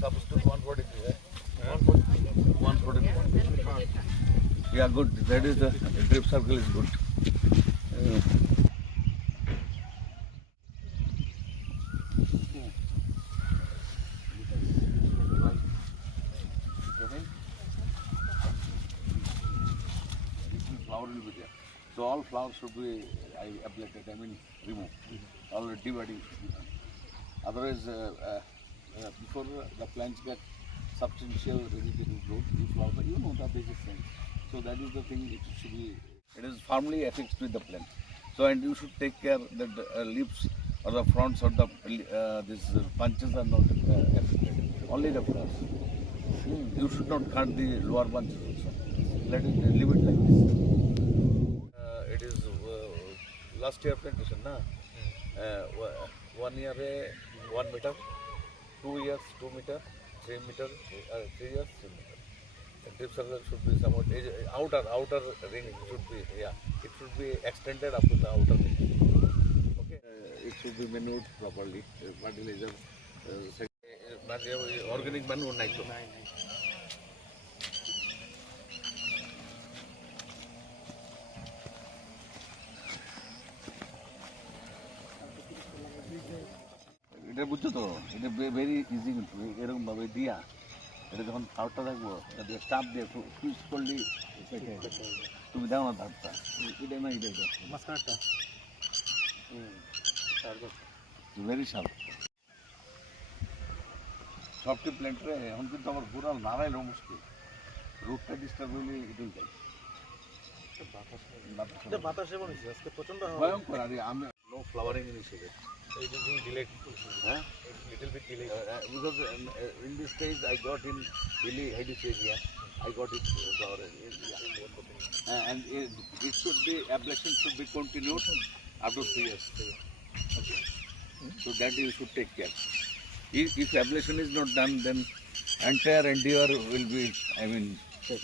substitute 143, right? 143. Yeah, good. That is the drip circle is good. Flower will be there. So all flowers should be ablated, removed. All debudding should be done. Otherwise, before the plants get substantial vegetative growth, these flowers, you know the basic thing. So that is the thing, it is firmly affixed with the plant. So and you should take care that the leaves or the fronts or the these bunches are not affected. Only the flowers. You should not cut the lower bunches also. Leave it like this. It is last year plantation, na? 1 year 1 meter, 2 years 2 meter, 3 meter, 3 years 3 meter. The drip circle should be somewhat outer ring should be it should be extended up to the outer ring. Okay, it should be manured properly. Fertilizer, organic manure nitro. এটা বুঝছো তো, এটা very easy কিন্তু এরকম ভাবে দিয়া এটা যখন ফাউটটা থাকবো এটা স্টাফ দিয়ে টুইস্ট করলে তুমি দাও না ধারটা এটা না এটা মাঝখানটা ভেরি শার্প সফটি প্ল্যান্টরে এখন কিন্তু আমার গোড়াল নাড়াইলেও মুশকিল, রুটটা ডিস্টার্ব হইলে এটাই যাই বাতাসে প্রচন্ড ভয়ঙ্কর। আরে আমি no flowering initiative. It is being delayed. Little bit delayed. Because in this stage I got in really Hades area. I got it flower. And it should be, ablation should be continued after 3 years. Okay. So that you should take care. If ablation is not done, then entire endeavor will be,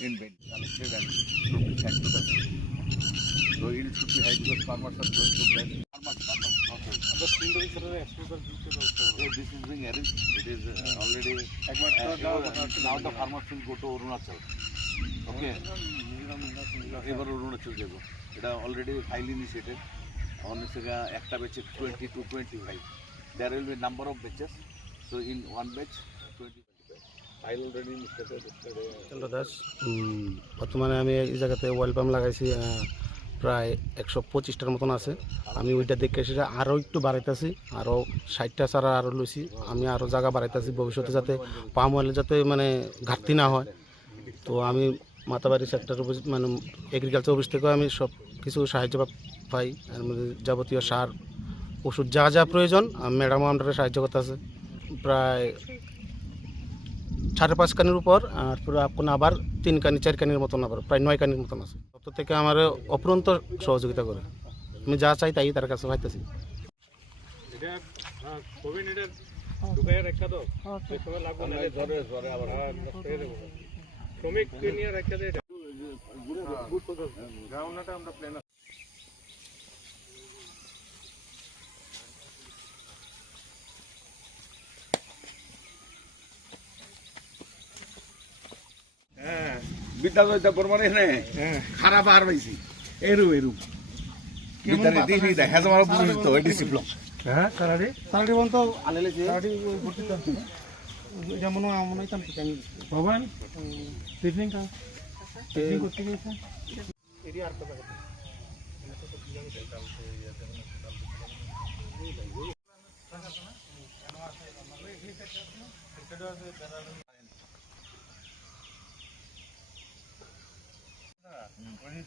in vain. Collected and should be sent to the. So it should be high because farmers are going to blend. This is being arranged. It is already. Now the farmers will go to Arunachal. Okay. Ever Arunachal jabo. It is already highly initiated. On this ekta batch 20 to 25. There will be number of batches. So in one batch 20-25. I already initiated yesterday. Chandra Das বর্তমানে আমি এই জায়গাতে well pump লাগাইছি প্রায় 125টার মতন আছে। আমি ওইটা দেখে সেটা আরও একটু বাড়াইতেছি, আরও 60টা চারা আরও লইছি। আমি আরও জায়গা বাড়াইতেছি ভবিষ্যতে যাতে পাম অয়েলের যাতে ঘাটতি না হয়। তো আমি মাতাবাড়ি সেক্টর এগ্রিকালচার অফিস থেকেও আমি সব কিছু সাহায্য পাই। এর মধ্যে যাবতীয় সার ওষুধ যা যা প্রয়োজন ম্যাডামও আমরা সাহায্য করতে আছে। প্রায় 5.5 কানির উপর, আর পুরো আপনার আবার 3 কানি 4 কানির মতন, আবার প্রায় 9 কানির মতন আছে। তত থেকে আমার অপরন্ত সহযোগিতা করে, আমি যা চাই তাই তার কাছে পাইতেছি। বিদ্যালয়টা পরমানে নে খারাপ আর হইছি এরু বিদ্যালয় দিই দেখা যাওয়ার পুরো তো এডিসি ব্লক সারাডি বন্ধ আলেলে যে সারাডি ভর্তি তো এটা মনে হয় তাম কি ভবান টিফিন করতে গেছে এডি আর কথা কথা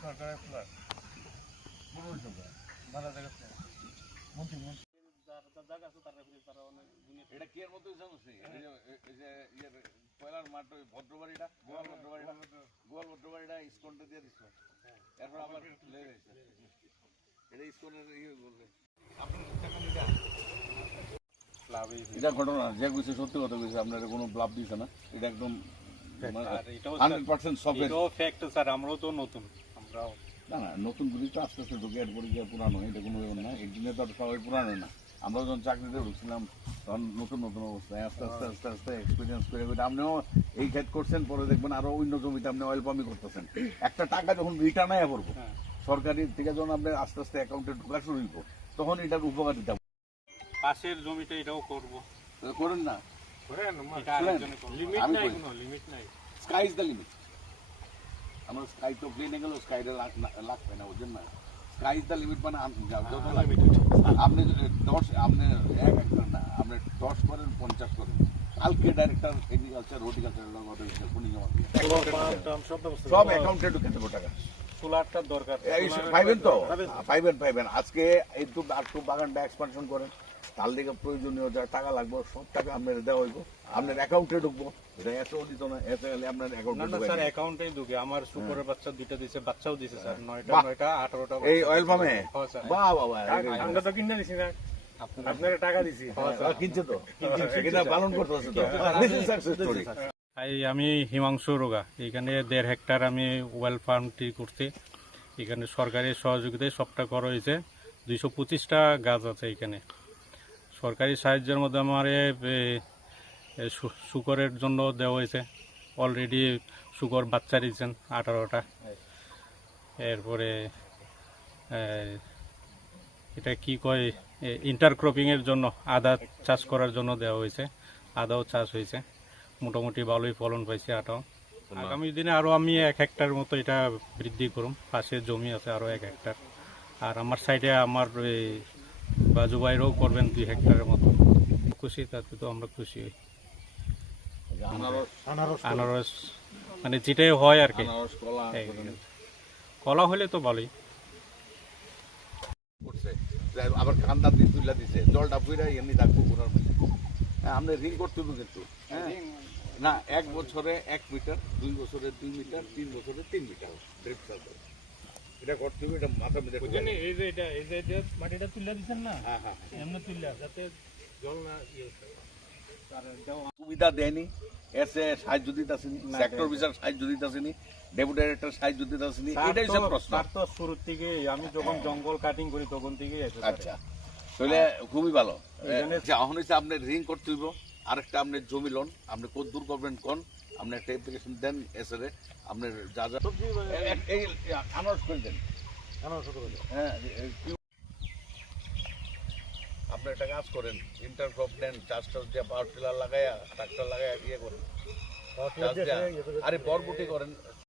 সরকারের ফ্ল্যাট ভাড়া জায়গা মন্ত্রী জায়গা আছে তারা অনেক এটা কি এর মতো সমস্যা এই যে ইয়ার পয়লার মাঠ ভদ্রবাড়িটা গোয়াল ভদ্রবাড়িটা ইসকনটা দিয়ে দিছিল এরপর আবার লে গেছে এটা ইসকনের বললে আপনি এটা ঘটনা যে কিছু সত্যি কথা বলছে, আপনার কোনো ব্লাভ দিছে না, এটা একদম 100% সফট। এটাও ফ্যাক্ট স্যার, আমরাও তো নতুন, না নতুন গুলি তো আস্তে আস্তে ঢুকে এরপরে যে পুরানো, এটা কোনো ব্যাপার না, একদিনে তো সবাই পুরানো না। আমরা যখন চাকরিতে ঢুকছিলাম তখন নতুন নতুন অবস্থায় আস্তে আস্তে আস্তে আস্তে এক্সপিরিয়েন্স করে করে আপনিও এই ক্ষেত করছেন, পরে দেখবেন আরো অন্য জমিতে আপনি অয়েল পাম্পই করতেছেন। একটা টাকা যখন রিটার্ন আয়া পড়বো সরকারি থেকে, যখন আপনি আস্তে আস্তে অ্যাকাউন্টে ঢোকা শুরু হইব, তখন এটার উপকারিতা পাশের জমিটা এটাও করব। করেন না। এটা আরেকজনে করবে। লিমিট আমি নাই, করি। কোনো লিমিট নাই। Sky is the limit. আমরা স্কাই তো প্লেনে গেলেও স্কাইটা লাগবে না, ওই জন্য স্কাই ইজ দ্য লিমিট, মানে যত লাগবে আপনি 10, আপনি 1 হেক্টর না, আপনি 10 করেন 50 করেন, কালকে ডাইরেক্টর এগ্রিকালচার হর্টিকালচার সব অ্যাকাউন্টে ঢুকে দেবো টাকা। সোলারটার দরকার। পাইবেন তো, পাইবেন। আজকে একটু একটু বাগানটা এক্সপানশন করেন, তার দিকে প্রয়োজনীয় যা টাকা লাগবে সব টাকা আপনার দেওয়া হইব, আপনার অ্যাকাউন্টে ঢুকবো। এটা এত দিত না, এত গেলে আপনার না অ্যাকাউন্টে না ঢুকবে। স্যার, অ্যাকাউন্টেই ঢুকে। আমার সুপারের বাচ্চা 2টা দিছে, বাচ্চাও দিছে স্যার, 9টা বাহ। 9টা 18টা। এই অয়েল পাম্পে হ্যাঁ স্যার। বাহ বাবা, আমরা তো কিনে দিছি না, আপনারা টাকা দিছি। কিনছে তো, এটা পালন করতেছে তো। This is success story. আমি হিমাংশু রোগা, এখানে 1.5 হেক্টর আমি ওয়েল ফার্মটি করছি। এখানে সরকারি সহযোগিতায় সবটা করা হয়েছে। 225টা গাছ আছে এখানে। সরকারি সাহায্যের মধ্যে আমার শুকরের জন্য দেওয়া হয়েছে। অলরেডি শুকর বাচ্চা দিয়েছেন 18টা। এরপরে এটা কি কয়, ইন্টারক্রপিংয়ের জন্য আদা চাষ করার জন্য দেওয়া হয়েছে। আদাও চাষ হয়েছে, মোটামুটি ভালোই ফলন পাইছে আটাও। আগামী দিনে আরও আমি 1 হেক্টর মতো এটা বৃদ্ধি করুম। পাশে জমি আছে আরও 1 হেক্টর। আর আমার সাইডে আমার বাজু ভাইরাও করবেন 2 হেক্টরের মতো। খুশি, তাতে তো আমরা খুশি হই। আনারস মানে যেটাই হয় আর কি। আনারস, কলা এই, কলা হলে তো ভালোই। করছে, আবার কান্দা দিয়ে তুইলা দিছে, জলটা পুইরা এমনি থাকবো পুরার মধ্যে। হ্যাঁ, আপনি রিং করতে হবে কিন্তু, হ্যাঁ না, 1 বছরে 1 মিটার, 2 বছরে 2 মিটার, 3 বছরে 3 মিটার ড্রিপ সার্কেল। এটা করতে হবে, এটা মাথার মধ্যে ঢুকাতে হবে। এই যে মাটিটা তুলে দিচ্ছেন না, হ্যাঁ হ্যাঁ, এমনি তুললে যাতে জল না সুবিধা দেয়নি, এসে সাহায্য দিতেছেনি, সেক্টর অফিসার সাহায্য দিতেছেনি, ডেপুটি ডাইরেক্টর সাহায্য দিতেছেনি, এটাই সব প্রশ্ন। তার তো শুরু থেকে, আমি যখন জঙ্গল কাটিং করি তখন থেকেই আছে। আচ্ছা, তাহলে খুবই ভালো। এখানে- এখন হচ্ছে আপনি রিং করতে হইব, আরেকটা আপনার জমি লোন, আপনি কত দূর করবেন কোন, আপনি একটা অ্যাপ্লিকেশন দেন এসে, আপনার যা যা এই আনারস করে দেন। হ্যাঁ, আপনি একটা কাজ করেন, ইন্টারক্রপ দেন, চাষ দিয়ে পাওয়ার টিলার লাগাইয়া, ট্রাক্টর লাগাইয়া ইয়ে করেন, চাষ দিয়া, আরে বরবটি করেন।